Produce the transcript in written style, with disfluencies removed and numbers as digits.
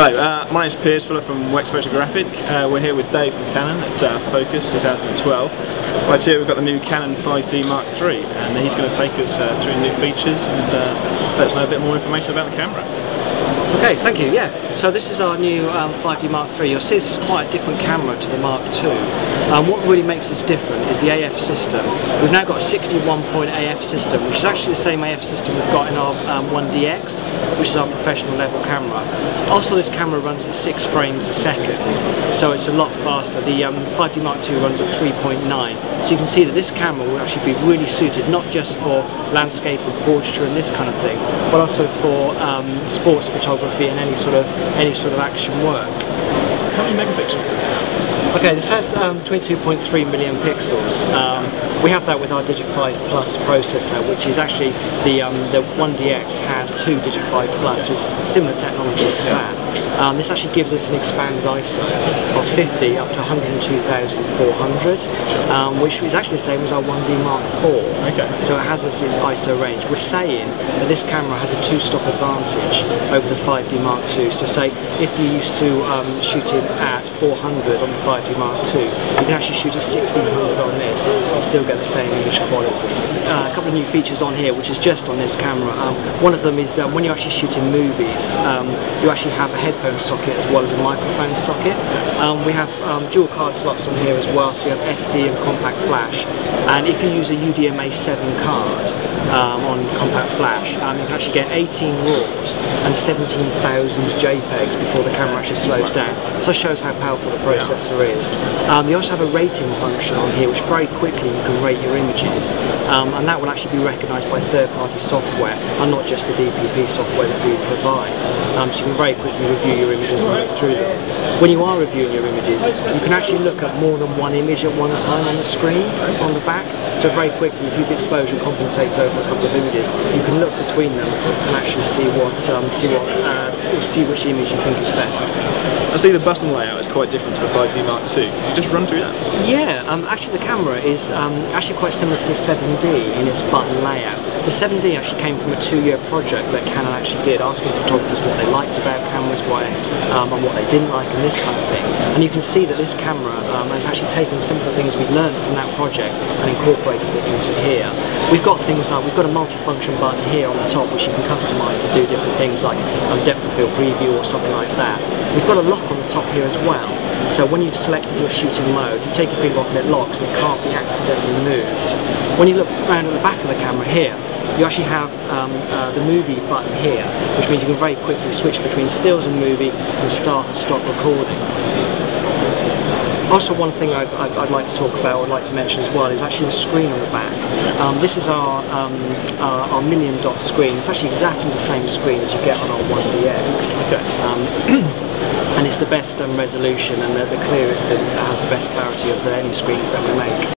Hello, my name is Piers Fuller from Wex Photographic. We're here with Dave from Canon at Focus 2012. Right here we've got the new Canon 5D Mark III, and he's going to take us through new features and let us know a bit more information about the camera. Okay, thank you. Yeah, so this is our new 5D Mark III. You'll see this is quite a different camera to the Mark II. What really makes this different is the AF system. We've now got a 61-point AF system, which is actually the same AF system we've got in our 1DX, which is our professional level camera. Also, this camera runs at 6 frames a second, so it's a lot faster. The 5D Mark II runs at 3.9, so you can see that this camera will actually be really suited not just for landscape and portraiture and this kind of thing, but also for sports photography and any sort of action work. How many megapixels does it have? Okay, this has 22.3 million pixels. We have that with our Digit 5 Plus processor, which is actually the 1DX has 2 Digit 5 Plus, so it's similar technology to that. This actually gives us an expanded ISO of 50 up to 102,400, which is actually the same as our 1D Mark IV. Okay. So it has this ISO range. We're saying that this camera has a 2-stop advantage over the 5D Mark II. So say if you used to shoot it at 400 on the 5D Mark II, you can actually shoot at 1600 on this and still get the same image quality. A couple of new features on here, which is just on this camera. One of them is when you actually shoot in movies, you actually have a headphone socket as well as a microphone socket. We have dual card slots on here as well, so you have SD and compact flash. And if you use a UDMA 7 card on compact flash, you can actually get 18 RAWs and 17,000 JPEGs before the camera actually slows down. So it shows how powerful the processor is. You also have a rating function on here, which very quickly you can rate your images, and that will actually be recognised by third-party software and not just the DPP software that we provide. So you can very quickly review your images and look through them. When you are reviewing your images, you can actually look at more than one image at one time on the screen, on the back. So very quickly, if you've exposure and compensated over a couple of images, you can look between them and actually see which image you think is best. I see the button layout is quite different to the 5D Mark II. Could you just run through that? Yeah, actually the camera is actually quite similar to the 7D in its button layout. The 7D actually came from a 2-year project that Canon actually did, asking photographers what they liked about cameras, and what they didn't like, and this kind of thing. And you can see that this camera has actually taken some of the things we learned from that project and incorporated it into here. We've got things like, we've got a multi-function button here on the top which you can customise to do different things like depth of field preview or something like that. We've got a lock on the top here as well. So when you've selected your shooting mode, you take your finger off and it locks and it can't be accidentally moved. When you look around at the back of the camera here, you actually have the movie button here, which means you can very quickly switch between stills and movie and start and stop recording. Also, one thing I'd like to talk about, or I'd like to mention as well, is actually the screen on the back. This is our million dot screen. It's actually exactly the same screen as you get on our 1DX. Okay. And it's the best resolution and the clearest and has the best clarity of any screens that we make.